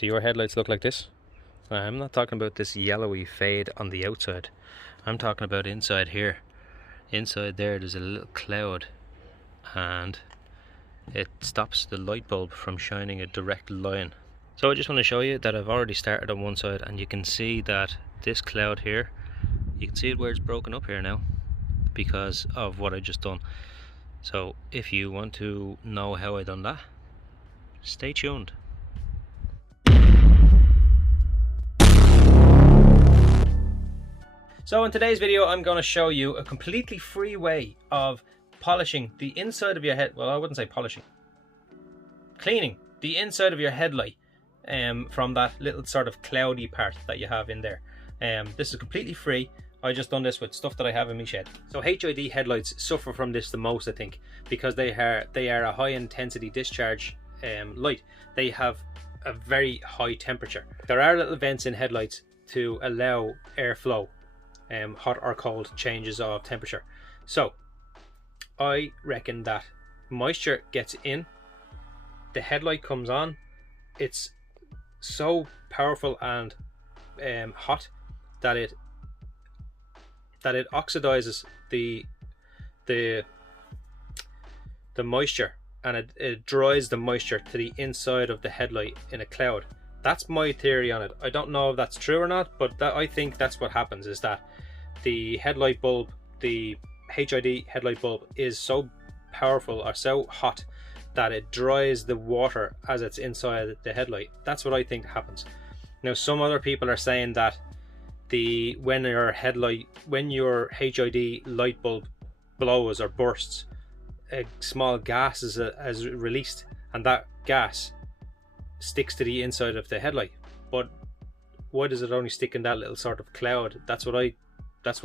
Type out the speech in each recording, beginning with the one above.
Do your headlights look like this? I'm not talking about this yellowy fade on the outside. I'm talking about inside here. Inside there's a little cloud, and it stops the light bulb from shining a direct line. So I just want to show you that I've already started on one side, and you can see that this cloud here, you can see it where it's broken up here now because of what I just done. So if you want to know how I done that, stay tuned. So in today's video I'm going to show you a completely free way of polishing the inside of your head. Well, I wouldn't say polishing. Cleaning the inside of your headlight from that little sort of cloudy part that you have in there. This is completely free. I just done this with stuff that I have in my shed. So H.I.D headlights suffer from this the most, I think, because they are a high intensity discharge light. They have a very high temperature. There are little vents in headlights to allow airflow, hot or cold changes of temperature. So I reckon that moisture gets in, the headlight comes on, it's so powerful and hot that it oxidizes the moisture, and it dries the moisture to the inside of the headlight in a cloud. That's my theory on it. I don't know if that's true or not, but I think that's what happens, is that the headlight bulb, the H.I.D headlight bulb, is so powerful or so hot that it dries the water as it's inside the headlight. That's what I think happens. Now some other people are saying that when your H.I.D light bulb blows or bursts, a small gas is released, and that gas sticks to the inside of the headlight. But why does it only stick in that little sort of cloud? That's what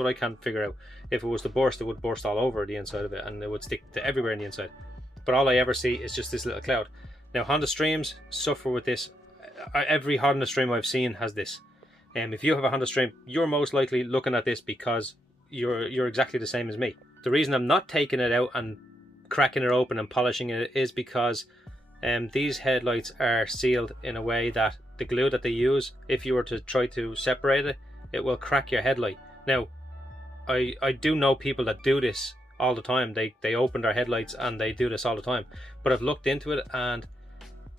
I can't figure out. If it was to burst, it would burst all over the inside of it, and it would stick to everywhere in the inside. But all I ever see is just this little cloud. Now Honda Streams suffer with this. Every Honda Stream I've seen has this. If you have a Honda Stream, you're most likely looking at this because you're exactly the same as me. The reason I'm not taking it out and cracking it open and polishing it is because these headlights are sealed in a way that the glue that they use, if you were to try to separate it, it will crack your headlight. Now I do know people that do this all the time. They open their headlights and they do this all the time, but I've looked into it, and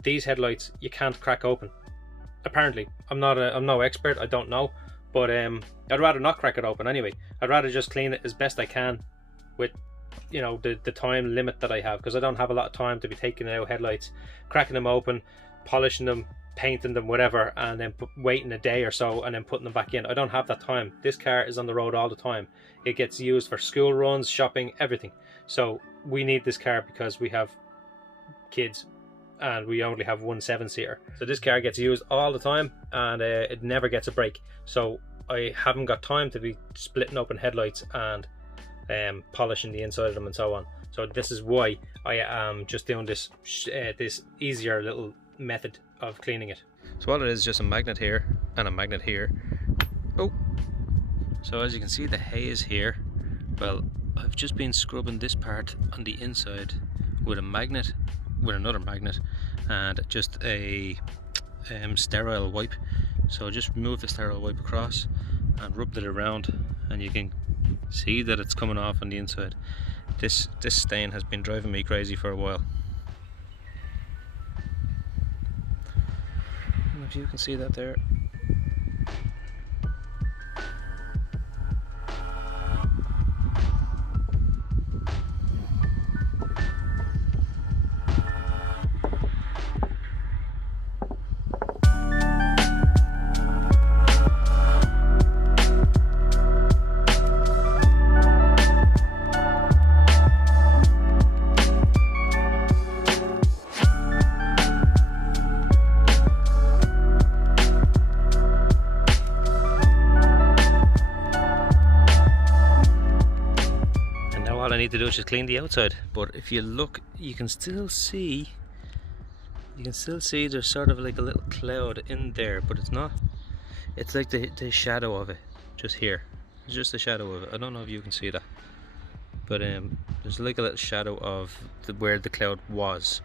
these headlights you can't crack open. Apparently, I'm no expert, I don't know, but I'd rather not crack it open anyway. I'd rather just clean it as best I can with, you know, the time limit that I have, because I don't have a lot of time to be taking out headlights, cracking them open, polishing them, painting them, whatever, and then waiting a day or so and then putting them back in. I don't have that time. This car is on the road all the time. It gets used for school runs, shopping, everything. So we need this car because we have kids and we only have one 7-seater. So this car gets used all the time, and it never gets a break. So I haven't got time to be splitting open headlights and polishing the inside of them and so on. So this is why I am just doing this this easier little method of cleaning it. So all it is just a magnet here and a magnet here. Oh, so as you can see, the haze here, well, I've just been scrubbing this part on the inside with a magnet, with another magnet, and just a sterile wipe. So just move the sterile wipe across and rubbed it around, and you can see that it's coming off on the inside. This stain has been driving me crazy for a while. And if you can see that there. All I need to do is just clean the outside. But if you look, you can still see there's sort of like a little cloud in there, but it's not. It's like the shadow of it just here. It's just the shadow of it. I don't know if you can see that, but there's like a little shadow of where the cloud was.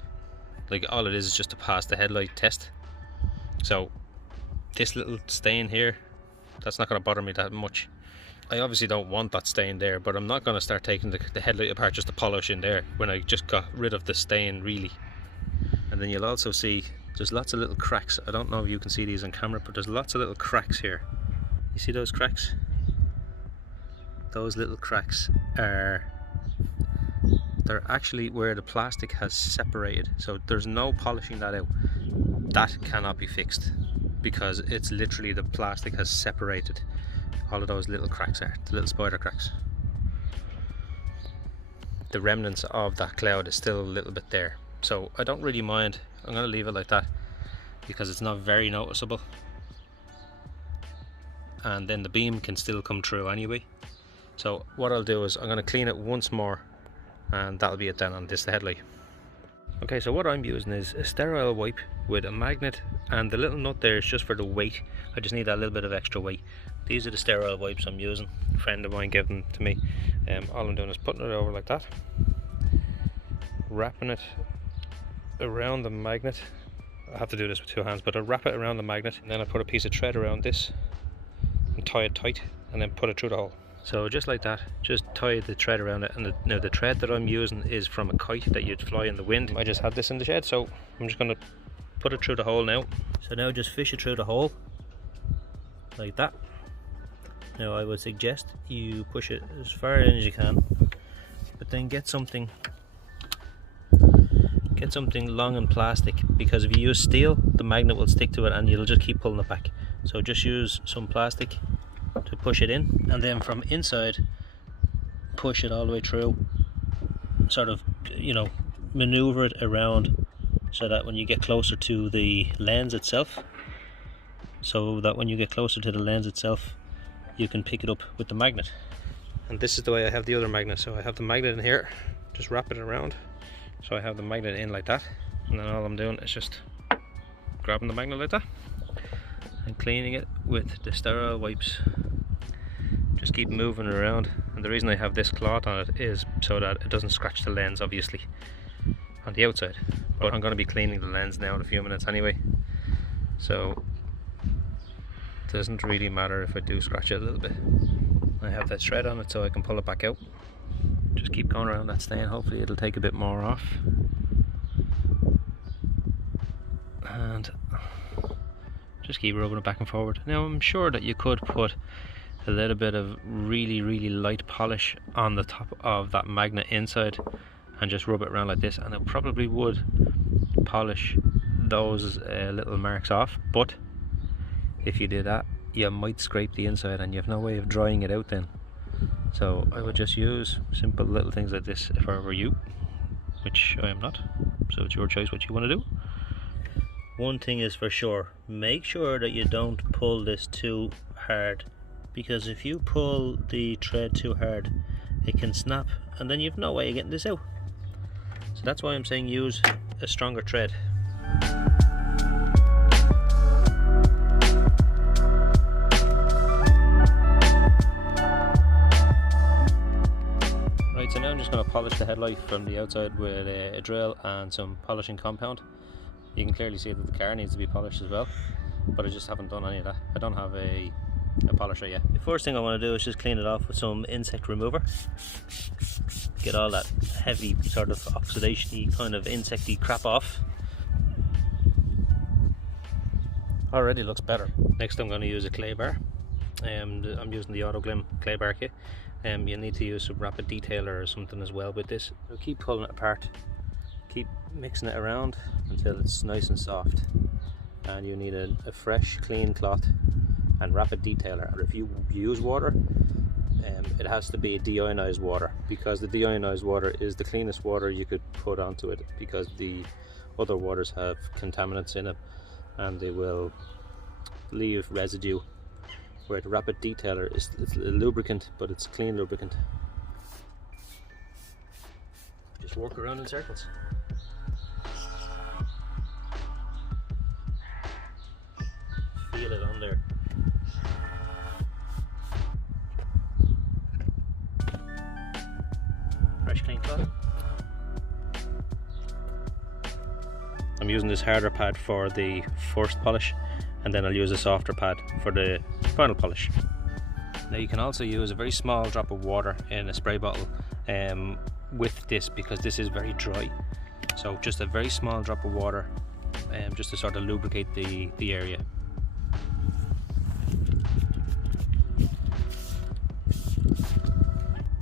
Like all it is just to pass the headlight test. So this little stain here, that's not going to bother me that much. I obviously don't want that stain there, but I'm not going to start taking the headlight apart just to polish in there when I just got rid of the stain really. And then you'll also see there's lots of little cracks. I don't know if you can see these on camera, but there's lots of little cracks here. You see those cracks? Those little cracks they're actually where the plastic has separated, so there's no polishing that out. That cannot be fixed because it's literally the plastic has separated. All of those little cracks are the little spider cracks. The remnants of that cloud is still a little bit there, so I don't really mind. I'm going to leave it like that because it's not very noticeable, and then the beam can still come through anyway. So what I'll do is I'm going to clean it once more, and that'll be it then on this headlight. Okay, so what I'm using is a sterile wipe with a magnet, and the little nut there is just for the weight. I just need that little bit of extra weight. These are the sterile wipes I'm using. A friend of mine gave them to me. All I'm doing is putting it over like that, wrapping it around the magnet. I have to do this with two hands, but I wrap it around the magnet, and then I put a piece of thread around this and tie it tight, and then put it through the hole. So just like that, just tie the thread around it. And now the thread that I'm using is from a kite that you'd fly in the wind. I just had this in the shed, so I'm just going to put it through the hole now. So now just fish it through the hole like that. Now I would suggest you push it as far in as you can, but then get something long and plastic, because if you use steel, the magnet will stick to it and you'll just keep pulling it back. So just use some plastic to push it in, and then from inside push it all the way through, sort of, you know, maneuver it around so that when you get closer to the lens itself, you can pick it up with the magnet. And this is the way I have the other magnet. So I have the magnet in here, just wrap it around, so I have the magnet in like that, and then all I'm doing is just grabbing the magnet like that and cleaning it with the sterile wipes. Just keep moving it around, and the reason I have this cloth on it is so that it doesn't scratch the lens, obviously, on the outside. But I'm going to be cleaning the lens now in a few minutes anyway, so it doesn't really matter if I do scratch it a little bit. I have that thread on it so I can pull it back out. Just keep going around that stain, hopefully it'll take a bit more off. And just keep rubbing it back and forward. Now I'm sure that you could put a little bit of really light polish on the top of that magnet inside and just rub it around like this, and it probably would polish those little marks off. But if you do that, you might scrape the inside and you have no way of drying it out then. So I would just use simple little things like this if I were you, which I am not, so it's your choice what you want to do. One thing is for sure, make sure that you don't pull this too hard, because if you pull the thread too hard, it can snap and then you've no way of getting this out. So that's why I'm saying use a stronger thread. Right, so now I'm just going to polish the headlight from the outside with a drill and some polishing compound. You can clearly see that the car needs to be polished as well, but I just haven't done any of that. I don't have a polisher yet. The first thing I want to do is just clean it off with some insect remover. Get all that heavy sort of oxidation-y kind of insecty crap off. Already looks better. Next I'm going to use a clay bar. I'm using the Autoglim clay bar kit. You need to use some rapid detailer or something as well with this. So keep pulling it apart, keep mixing it around until it's nice and soft, and you need a fresh clean cloth and rapid detailer. Or if you use water, it has to be deionized water, because the deionized water is the cleanest water you could put onto it, because the other waters have contaminants in it and they will leave residue, where the rapid detailer is, it's a lubricant, but it's clean lubricant. Just work around in circles. Feel it on there. Fresh clean cloth. I'm using this harder pad for the first polish, and then I'll use a softer pad for the final polish. Now you can also use a very small drop of water in a spray bottle with this, because this is very dry. So just a very small drop of water just to sort of lubricate the area.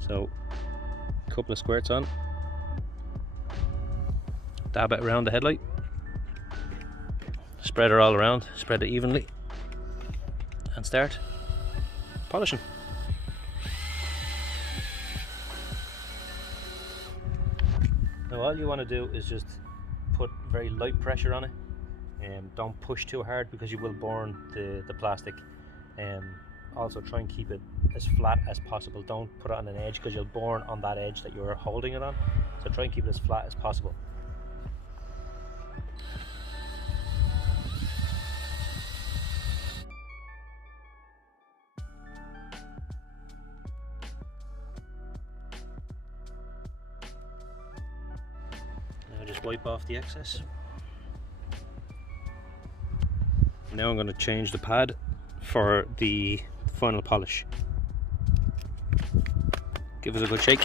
So a couple of squirts on, dab it around the headlight, spread it all around, spread it evenly, and start polishing. Now all you want to do is just put very light pressure on it, and don't push too hard because you will burn the plastic. Also try and keep it as flat as possible. Don't put it on an edge because you'll burn on that edge that you're holding it on. So try and keep it as flat as possible. Now just wipe off the excess. Now I'm going to change the pad for the final polish. Give it a good shake.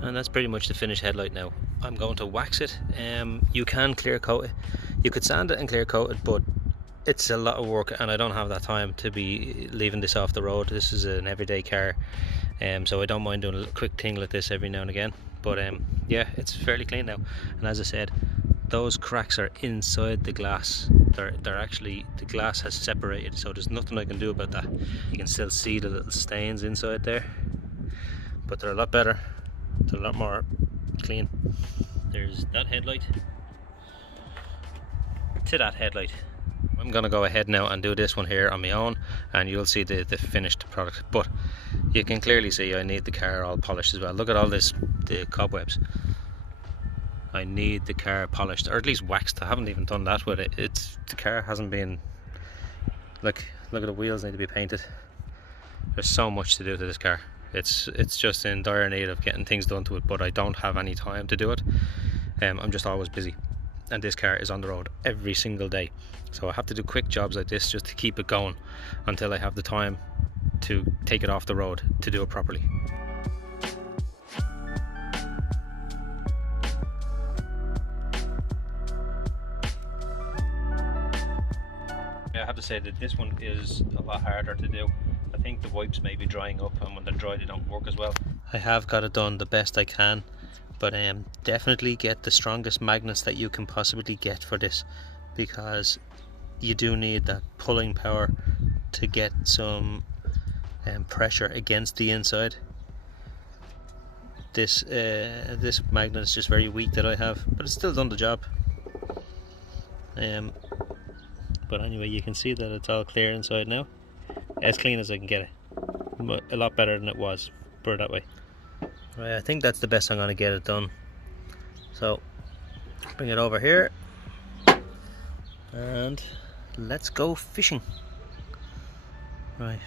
And that's pretty much the finished headlight now. I'm going to wax it. You can clear coat it. You could sand it and clear coat it, but it's a lot of work and I don't have that time to be leaving this off the road. This is an everyday car, so I don't mind doing a quick thing like this every now and again. But yeah, it's fairly clean now. And as I said, those cracks are inside the glass. They're actually, the glass has separated, so there's nothing I can do about that. You can still see the little stains inside there, but they're a lot better. They're a lot more clean. There's that headlight to that headlight. I'm gonna go ahead now and do this one here on my own, and you'll see the finished product. But you can clearly see I need the car all polished as well. Look at all this, the cobwebs. I need the car polished, or at least waxed. I haven't even done that with it. The car hasn't been, look at the wheels need to be painted. There's so much to do to this car. It's just in dire need of getting things done to it, but I don't have any time to do it. I'm just always busy, and this car is on the road every single day, so I have to do quick jobs like this just to keep it going until I have the time to take it off the road to do it properly. I have to say that this one is a lot harder to do. I think the wipes may be drying up, and when they're dry they don't work as well. I have got it done the best I can, but definitely get the strongest magnets that you can possibly get for this, because you do need that pulling power to get some pressure against the inside. This magnet is just very weak that I have, but it's still done the job. But anyway, you can see that it's all clear inside now, as clean as I can get it, but a lot better than it was, put it that way. Right, I think that's the best I'm going to get it done. So bring it over here and let's go fishing. Right,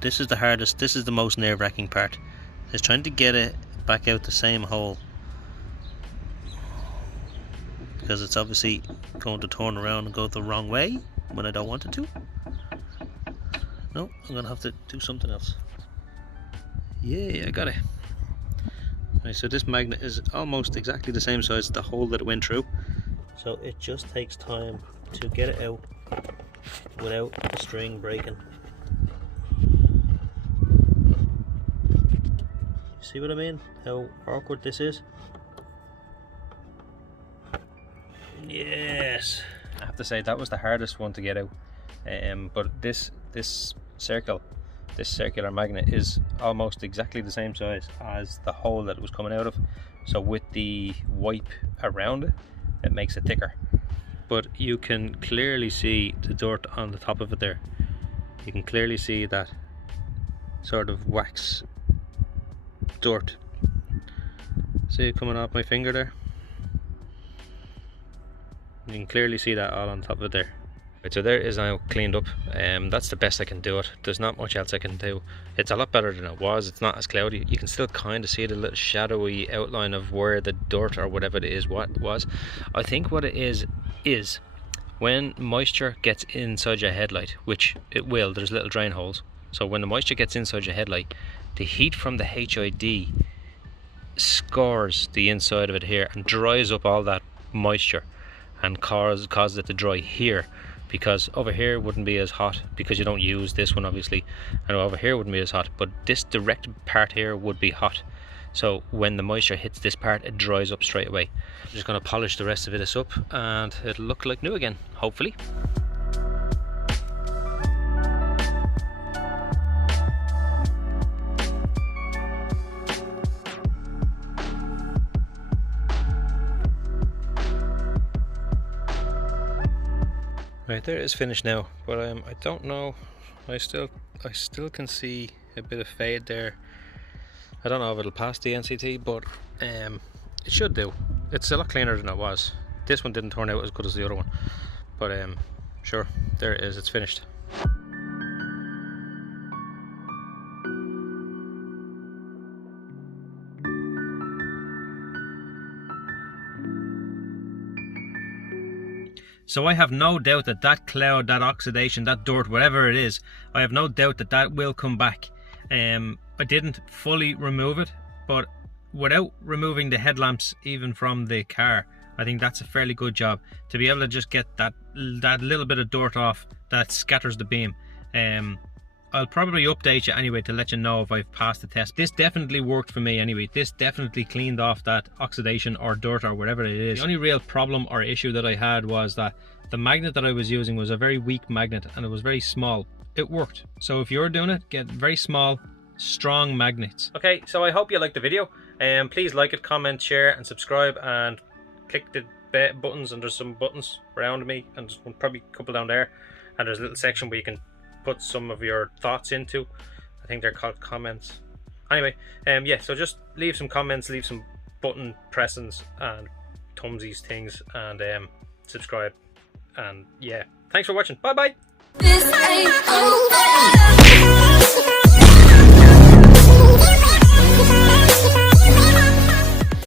this is the hardest, this is the most nerve-wracking part, is trying to get it back out the same hole, because it's obviously going to turn around and go the wrong way when I don't want it to. No, I'm going to have to do something else. Yeah, I got it. Right, so this magnet is almost exactly the same size as the hole that it went through, so it just takes time to get it out without the string breaking. See what I mean? How awkward this is? Yes! I have to say that was the hardest one to get out, but this circular magnet is almost exactly the same size as the hole that it was coming out of, so with the wipe around it, it makes it thicker. But you can clearly see the dirt on the top of it there. You can clearly see that sort of wax dirt. See it coming off my finger there? You can clearly see that all on top of it there. Right, so there is now cleaned up. That's the best I can do it. There's not much else I can do. It's a lot better than it was. It's not as cloudy. You can still kind of see the little shadowy outline of where the dirt or whatever it is what was. I think what it is when moisture gets inside your headlight, which it will, there's little drain holes. So when the moisture gets inside your headlight, the heat from the H.I.D scores the inside of it here and dries up all that moisture and causes it to dry here, because over here wouldn't be as hot because you don't use this one obviously, and over here wouldn't be as hot, but this direct part here would be hot. So when the moisture hits this part, it dries up straight away. I'm just going to polish the rest of this up and it'll look like new again, hopefully. Right, there it is finished now, but I don't know, I still can see a bit of fade there. I don't know if it'll pass the NCT, but it should do. It's a lot cleaner than it was. This one didn't turn out as good as the other one, but sure, there it is, it's finished. So I have no doubt that that cloud, that oxidation, that dirt, whatever it is, I have no doubt that that will come back. I didn't fully remove it, but without removing the headlamps even from the car, I think that's a fairly good job to be able to just get that little bit of dirt off that scatters the beam. I'll probably update you anyway to let you know if I've passed the test. This definitely worked for me anyway. This definitely cleaned off that oxidation or dirt or whatever it is. The only real problem or issue that I had was that the magnet that I was using was a very weak magnet and it was very small. It worked. So if you're doing it, get very small, strong magnets. Okay, so I hope you liked the video. Please like it, comment, share and subscribe, and click the buttons, and there's some buttons around me and there's probably a couple down there, and there's a little section where you can put some of your thoughts into. I think they're called comments. Anyway, yeah, so just leave some comments, leave some button pressings and thumbsies things, and subscribe, and yeah, thanks for watching. Bye bye. This ain't over.